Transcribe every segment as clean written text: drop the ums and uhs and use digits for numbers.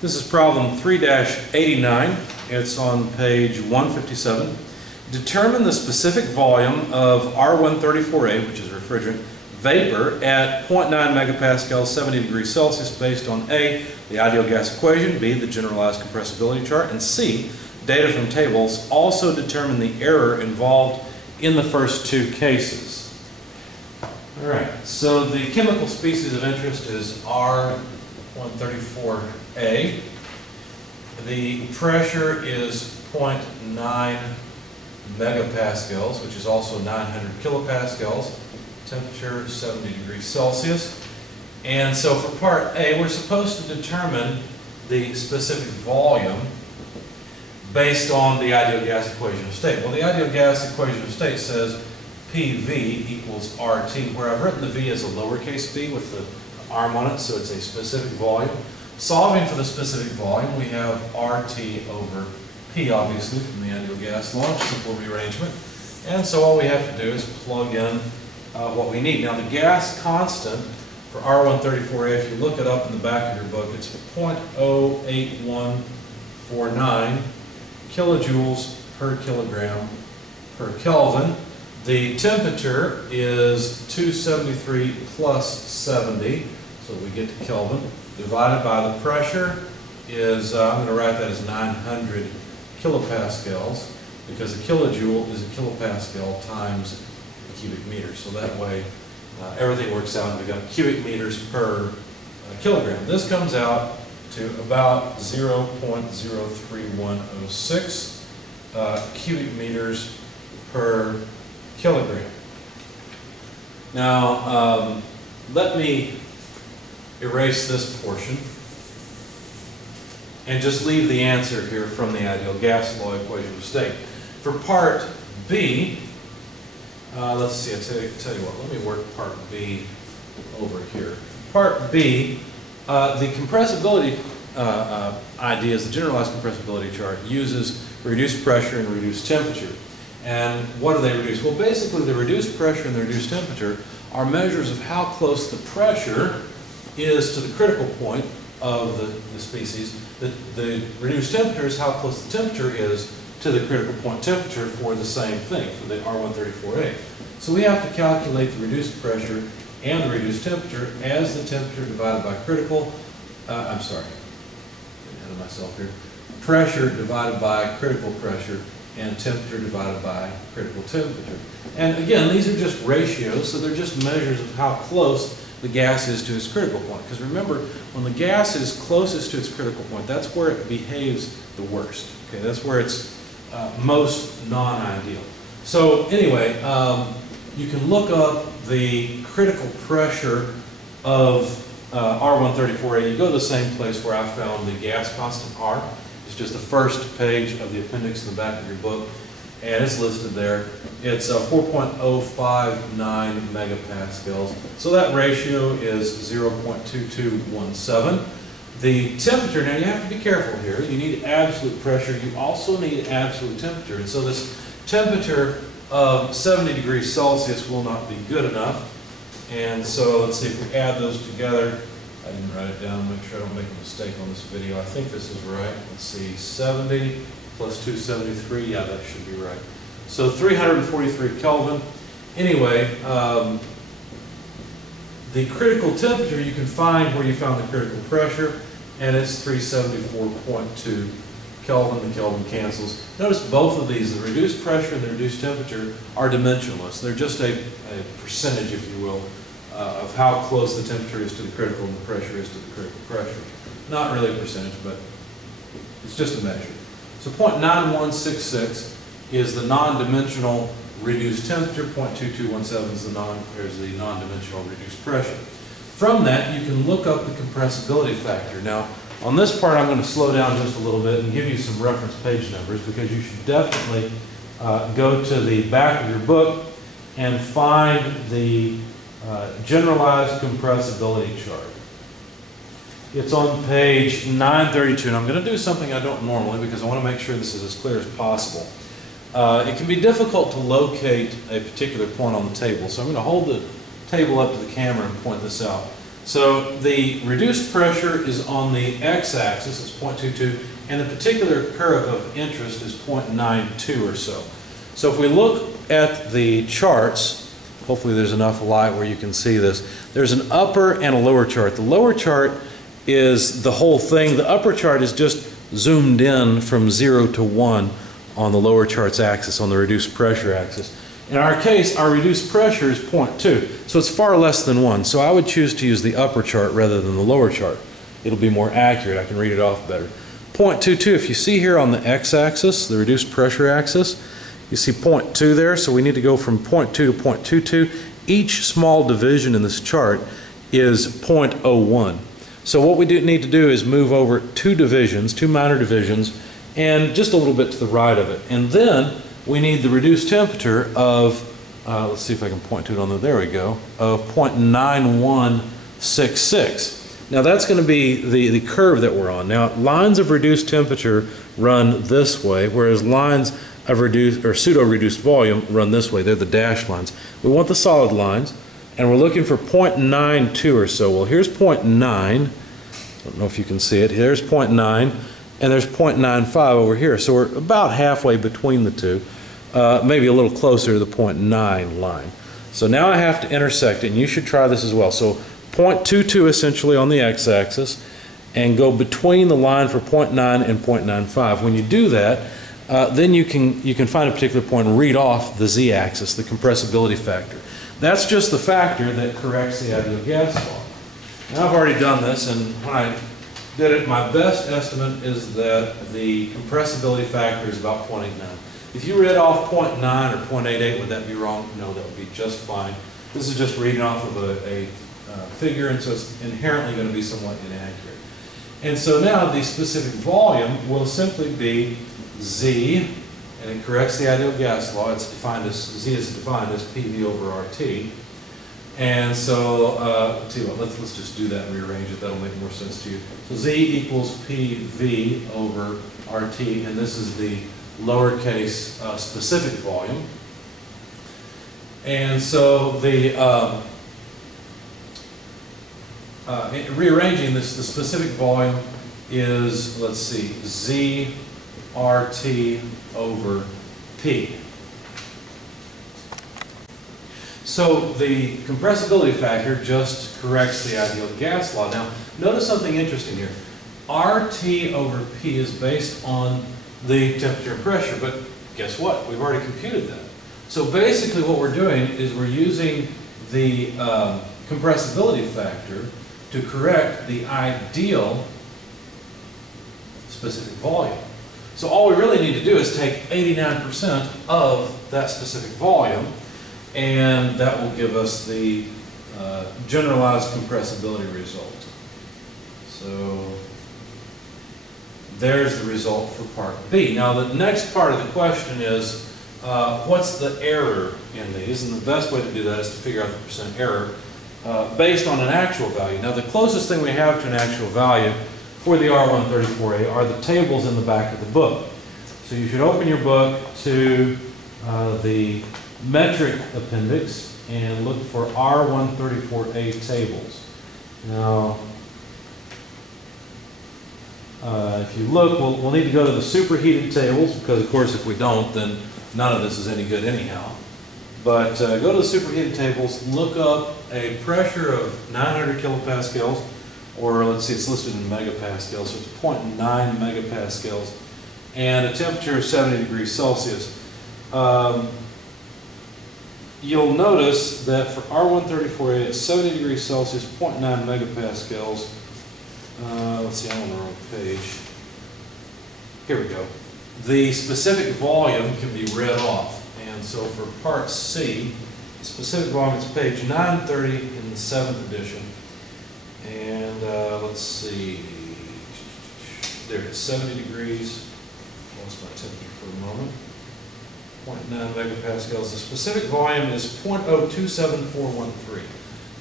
This is problem 3-89. It's on page 157. Determine the specific volume of R134A, which is refrigerant, vapor at 0.9 megapascals, 70 degrees Celsius based on A, the ideal gas equation, B, the generalized compressibility chart, and C, data from tables. Also determine the error involved in the first two cases. All right, so the chemical species of interest is R134A. The pressure is 0.9 megapascals, which is also 900 kilopascals. Temperature 70 degrees Celsius. And so for part A, we're supposed to determine the specific volume based on the ideal gas equation of state. Well, the ideal gas equation of state says PV equals RT, where I've written the V as a lowercase v with the arm on it, so it's a specific volume. Solving for the specific volume, we have RT over P, obviously, from the ideal gas law, simple rearrangement. And so all we have to do is plug in what we need. Now, the gas constant for R134A, if you look it up in the back of your book, it's 0.08149 kilojoules per kilogram per Kelvin. The temperature is 273 plus 70, so we get to Kelvin, divided by the pressure is, I'm going to write that as 900 kilopascals, because a kilojoule is a kilopascal times a cubic meter. So that way, everything works out, and we've got cubic meters per kilogram. This comes out to about 0.03106 cubic meters per kilogram. Now, let me erase this portion and just leave the answer here from the ideal gas law equation of state. For part B, let's see, I'll tell you what, let me work part B over here. Part B, the compressibility ideas, the generalized compressibility chart, uses reduced pressure and reduced temperature. And what do they reduce? Well, basically, the reduced pressure and the reduced temperature are measures of how close the pressure is to the critical point of the species. The reduced temperature is how close the temperature is to the critical point temperature for the same thing, for the R134A. So we have to calculate the reduced pressure and the reduced temperature as the temperature divided by critical, I'm sorry, getting ahead of myself here, pressure divided by critical pressure and temperature divided by critical temperature. And again, these are just ratios, so they're just measures of how close the gas is to its critical point. Because remember, when the gas is closest to its critical point, that's where it behaves the worst. Okay, that's where it's most non-ideal. So anyway, you can look up the critical pressure of R134A. You go to the same place where I found the gas constant R. It's just the first page of the appendix in the back of your book, and it's listed there. It's 4.059 megapascals. So that ratio is 0.2217. The temperature, now you have to be careful here. You need absolute pressure. You also need absolute temperature. And so this temperature of 70 degrees Celsius will not be good enough. And so let's see if we add those together. I didn't write it down, make sure I don't make a mistake on this video. I think this is right. Let's see, 70 plus 273, yeah, that should be right. So 343 Kelvin. Anyway, the critical temperature you can find where you found the critical pressure, and it's 374.2 Kelvin. The Kelvin cancels. Notice both of these, the reduced pressure and the reduced temperature, are dimensionless. They're just a percentage, if you will, of how close the temperature is to the critical and the pressure is to the critical pressure. Not really a percentage, but it's just a measure. So 0.9166 is the non-dimensional reduced temperature. 0.2217 is the non-dimensional reduced pressure. From that, you can look up the compressibility factor. Now, on this part, I'm going to slow down just a little bit and give you some reference page numbers, because you should definitely go to the back of your book and find the generalized compressibility chart. It's on page 932, and I'm going to do something I don't normally because I want to make sure this is as clear as possible. It can be difficult to locate a particular point on the table, so I'm going to hold the table up to the camera and point this out. So the reduced pressure is on the x-axis, it's 0.22, and the particular curve of interest is 0.92 or so. So if we look at the charts, hopefully there's enough light where you can see this. There's an upper and a lower chart. The lower chart is the whole thing. The upper chart is just zoomed in from 0 to 1 on the lower chart's axis, on the reduced pressure axis. In our case, our reduced pressure is 0.2, so it's far less than 1. So I would choose to use the upper chart rather than the lower chart. It'll be more accurate. I can read it off better. 0.22, if you see here on the x-axis, the reduced pressure axis, you see 0.2 there, so we need to go from 0.2 to 0.22. Each small division in this chart is 0.01. So what we need to do is move over 2 divisions, 2 minor divisions, and just a little bit to the right of it. And then we need the reduced temperature of, let's see if I can point to it on there we go, of 0.9166. Now that's going to be the curve that we're on. Now lines of reduced temperature run this way, whereas lines of reduced or pseudo-reduced volume run this way. They're the dashed lines. We want the solid lines, and we're looking for 0.92 or so. Well, here's 0.9. I don't know if you can see it. Here's 0.9, and there's 0.95 over here. So we're about halfway between the two, maybe a little closer to the 0.9 line. So now I have to intersect it, and you should try this as well. So 0.22 essentially on the x-axis, and go between the line for 0.9 and 0.95. When you do that, then you can find a particular point and read off the z-axis, the compressibility factor. That's just the factor that corrects the ideal gas law. Now I've already done this, and when I did it, my best estimate is that the compressibility factor is about 0.89. If you read off 0.9 or 0.88, would that be wrong? No, that would be just fine. This is just reading off of a figure, and so it's inherently going to be somewhat inaccurate. And so now the specific volume will simply be Z, and it corrects the ideal gas law. It's defined as, Z is defined as PV over RT. And so, tell you what, let's just do that and rearrange it. That'll make more sense to you. So Z equals PV over RT, and this is the lowercase specific volume. And so the rearranging this, the specific volume is, let's see, Z RT over P. So the compressibility factor just corrects the ideal gas law. Now, notice something interesting here. RT over P is based on the temperature and pressure, but guess what? We've already computed that. So basically what we're doing is we're using the compressibility factor to correct the ideal specific volume. So all we really need to do is take 89% of that specific volume, and that will give us the generalized compressibility result. So there's the result for part B. Now the next part of the question is, what's the error in these? And the best way to do that is to figure out the percent error based on an actual value. Now the closest thing we have to an actual value for the R134A are the tables in the back of the book. So you should open your book to the metric appendix and look for R134A tables. Now, if you look, we'll need to go to the superheated tables, because of course if we don't, then none of this is any good anyhow. But go to the superheated tables, look up a pressure of 900 kilopascals, or let's see, it's listed in megapascals, so it's 0.9 megapascals, and a temperature of 70 degrees Celsius. You'll notice that for R134A at 70 degrees Celsius, 0.9 megapascals, let's see, I'm on the wrong page. Here we go. The specific volume can be read off. And so for part C, the specific volume is page 930 in the 7th edition. And let's see, there it is, 70 degrees. Lost my temperature for a moment. 0.9 megapascals. The specific volume is 0.027413.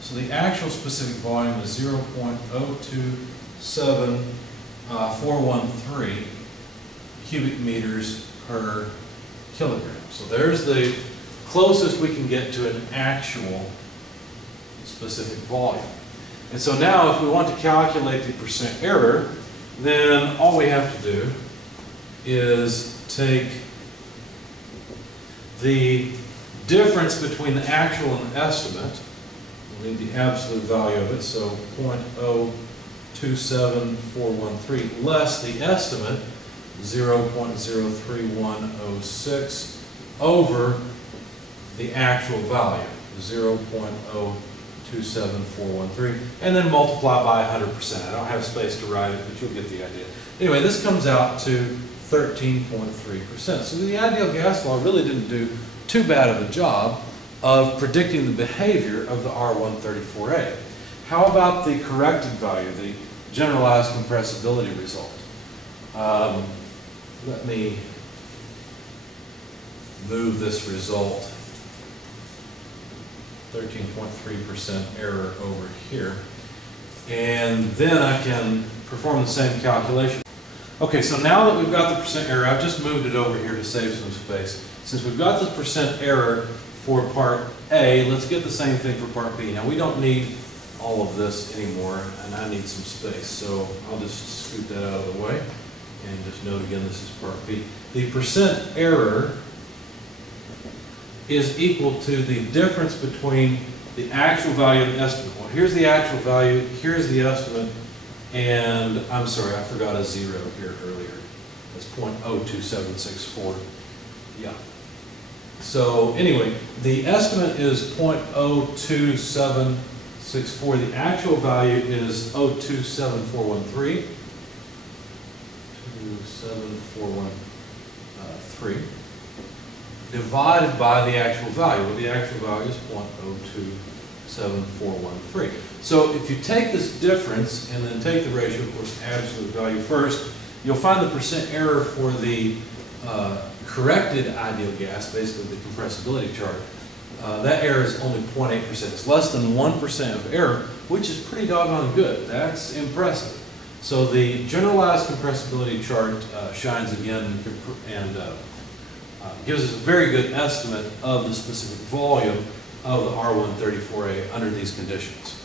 So the actual specific volume is 0.027413 cubic meters per kilogram. So there's the closest we can get to an actual specific volume. And so now if we want to calculate the percent error, then all we have to do is take the difference between the actual and the estimate. We'll need the absolute value of it, so 0.027413 less the estimate, 0.03106, over the actual value, 0.027413, and then multiply by 100%. I don't have space to write it, but you'll get the idea. Anyway, this comes out to 13.3%. So the ideal gas law really didn't do too bad of a job of predicting the behavior of the R134A. How about the corrected value, the generalized compressibility result? Let me move this result, 13.3% error over here, and then I can perform the same calculation. Okay, so now that we've got the percent error, I've just moved it over here to save some space. Since we've got the percent error for part A, let's get the same thing for part B. Now we don't need all of this anymore, and I need some space, so I'll just scoot that out of the way and just note again this is part B. The percent error is equal to the difference between the actual value and the estimate. Well, here's the actual value, here's the estimate, and I'm sorry, I forgot a zero here earlier. That's 0.02764. Yeah. So anyway, the estimate is 0.02764. The actual value is 0.27413. 27413 divided by the actual value. Well, the actual value is 0.027413. So if you take this difference and then take the ratio, of course, absolute value first, you'll find the percent error for the corrected ideal gas, basically the compressibility chart. That error is only 0.8%. It's less than 1% of error, which is pretty doggone good. That's impressive. So the generalized compressibility chart shines again and gives us a very good estimate of the specific volume of the R134A under these conditions.